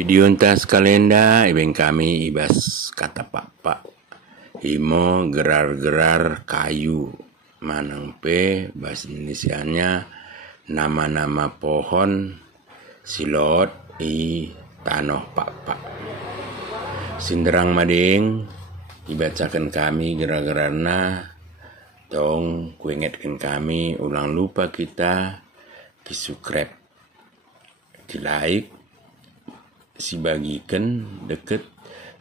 Video entas kalenda ibeng kami ibas kata pak imo gerar-gerar kayu manang pe bahasa Indonesianya nama-nama pohon silot i tanoh pak sinderang mading dibacakan kami gerar-gerarna dong kuingetkan kami ulang lupa kita di subscribe di like si bagikan deket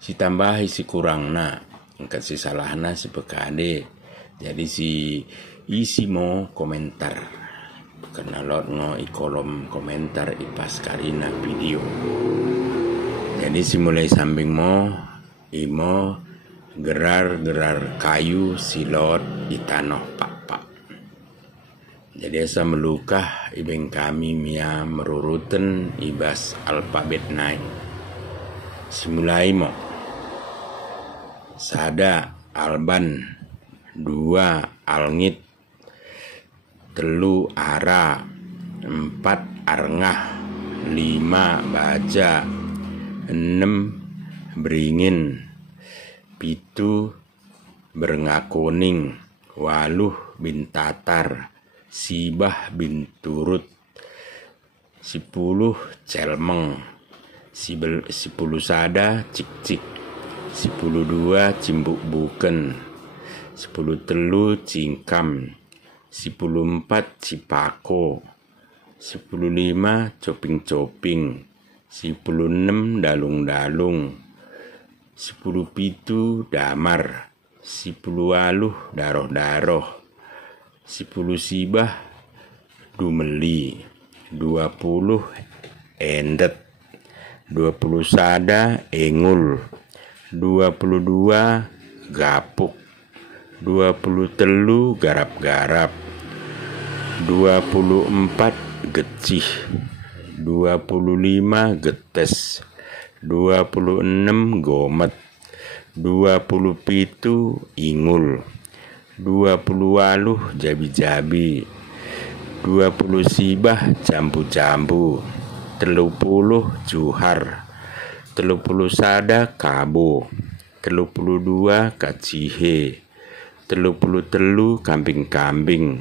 si tambah si kurang angkat si salahna si pekade jadi si isi mau komentar karena lot no i kolom komentar ipas karina video jadi si mulai sambing mo imo gerar-gerar kayu silot di tanah pak jadi asa melukah ibeng kami mia meruruten ibas alfabet naik simulai mo sada alban dua alngit telu ara empat arngah lima baja enam beringin pitu berengakuning waluh bintatar sibah bin turut 10 celmeng 10 sada cik 10 cimbuk buken 10 telu cingkam 10 cipako 10 coping 10 dalung 10 pitu damar 10 daroh 10 sibah dumeli 20 endet 20 sada engul 22 gapuk 20 telu garap-garap 24 gecih 25 getes 26 gomet 27 ingul 20 jabi-jabi 20 sibah jambu-jambu 30 juhar 30 sada kabo 32 kacihe 33 kambing-kambing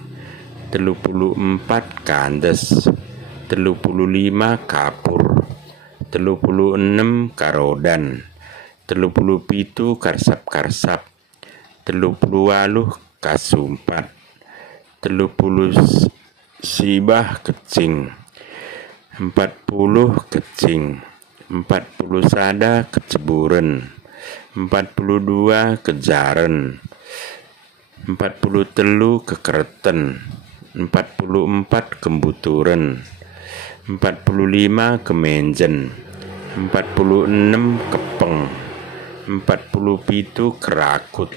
34 kandes 35 kapur 36 karodan 37 karsap-karsap 38 kasumpat 30 sibah kecing 40 kecing 40 sada keceburen 42 kejaren 40 telu kekereten 44 kembuturen 45 kemenjen 46 kepeng 47 kerakut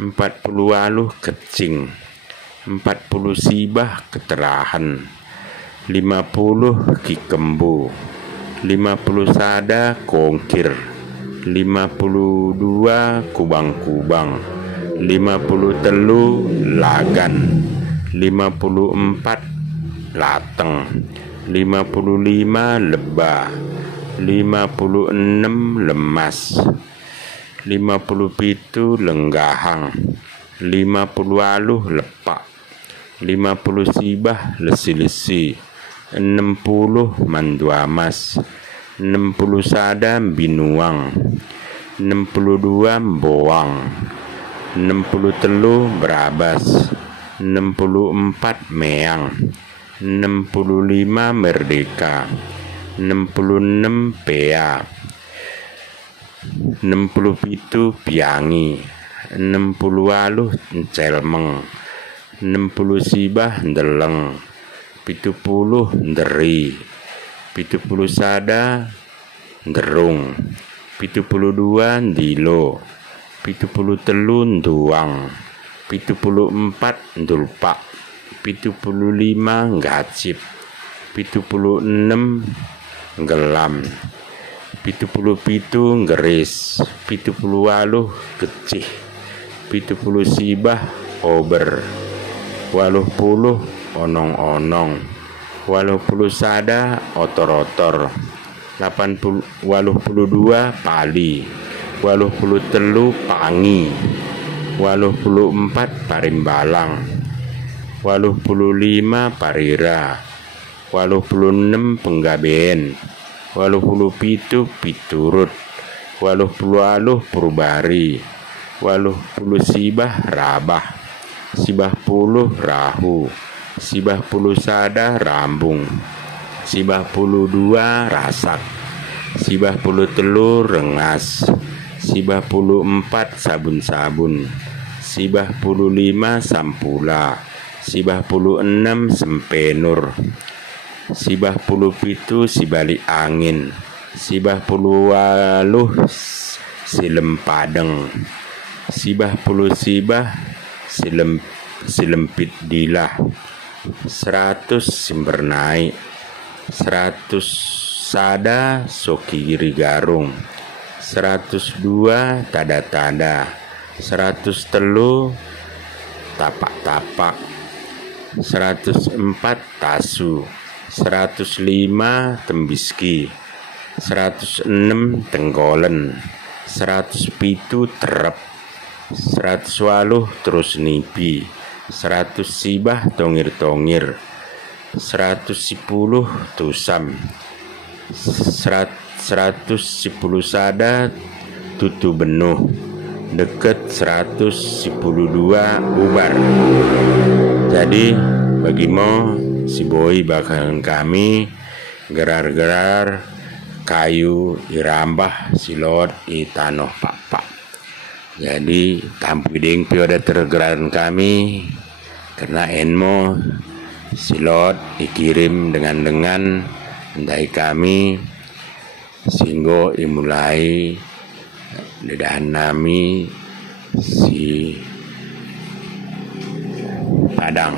40 kecing 40 sibah keterahan 50 kikembu 50 sada kongkir 52 kubang-kubang 50 telu lagan 54 lateng 55 lebah 56 lemas 57 lenggahang 50 lepak 50 sibah lesi-lesi 60 manduamas 60 sada binuang 62 boang 60 telu berabas 64 meang 65 merdeka 66 pea 67 piangi 60 celmeng 60 sibah ndeleng 70 nderi 70 sada nderung 72 ndilo 70 telu nduang 74 ndulpak 75 ngacip 76 gelam 77 ngeris 78 kecih 70 sibah ober 80 onong-onong 80 sada otor-otor 82 pali, 83 pangi, 84 parimbalang, 85 parira, 86 penggaben, 87 piturut, 80 purubari, 80 sibah rabah, sibah puluh rahu, sibah puluh sada rambung, sibah puluh dua rasak, sibah puluh telur rengas, sibah puluh empat sabun-sabun, sibah puluh lima sampula, sibah puluh enam sempenur, sibah puluh pitu sibalik angin, sibah puluh waluh silem padeng, sibah puluh sibah silempit dilah, 100 simber naik, 100 sada sokiri garung, 102 tada-tada, 100 telu tapak-tapak, 104 tasu, 105 tembiski, 106 tenggolen, 107 terep, 108 terus nipi, 100 sibah tongir-tongir, 110 tusam, 110 sada tutu benuh, deket 112 ubar. Jadi bagimu si boy bakalan kami gerar-gerar kayu irambah silot i tanoh papa. Jadi tampi ding pioda tergeran kami karena enmo silot dikirim dengan dari kami singgo dimulai dedahan nami si Padang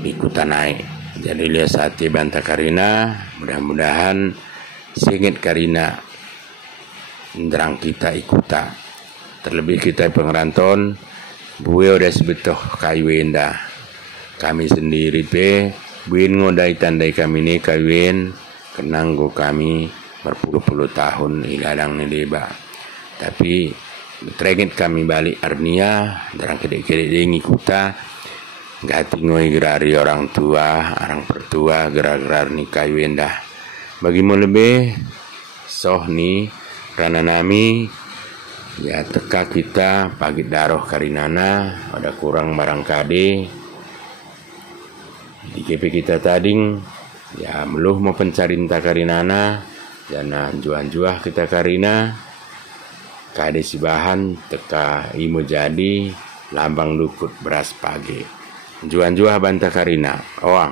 ikutan naik. Jadi lihat sate banta Karina, mudah-mudahan singit Karina nderang kita ikuta. Terlebih kita pengeranton buwe udah sebetuh kayu endah. Kami sendiri pe buin ngodai tandai kami ni kawin kenang go kami berpuluh-puluh tahun iladang ni deba. Tapi terengit kami balik Arnia darang kedek-kedek dengi kuta gati ngoi gerari orang tua, orang pertua gerar-gerar ni kayu endah. Bagimu lebih soh ni karena nami ya teka kita pagi daroh karinana ada kurang barangkali di GP kita tading ya meluh mau pencarinta karinana jana juan-juah kita karina kade si bahan teka imo jadi lambang lukut beras pagi juan-juah banta karina oang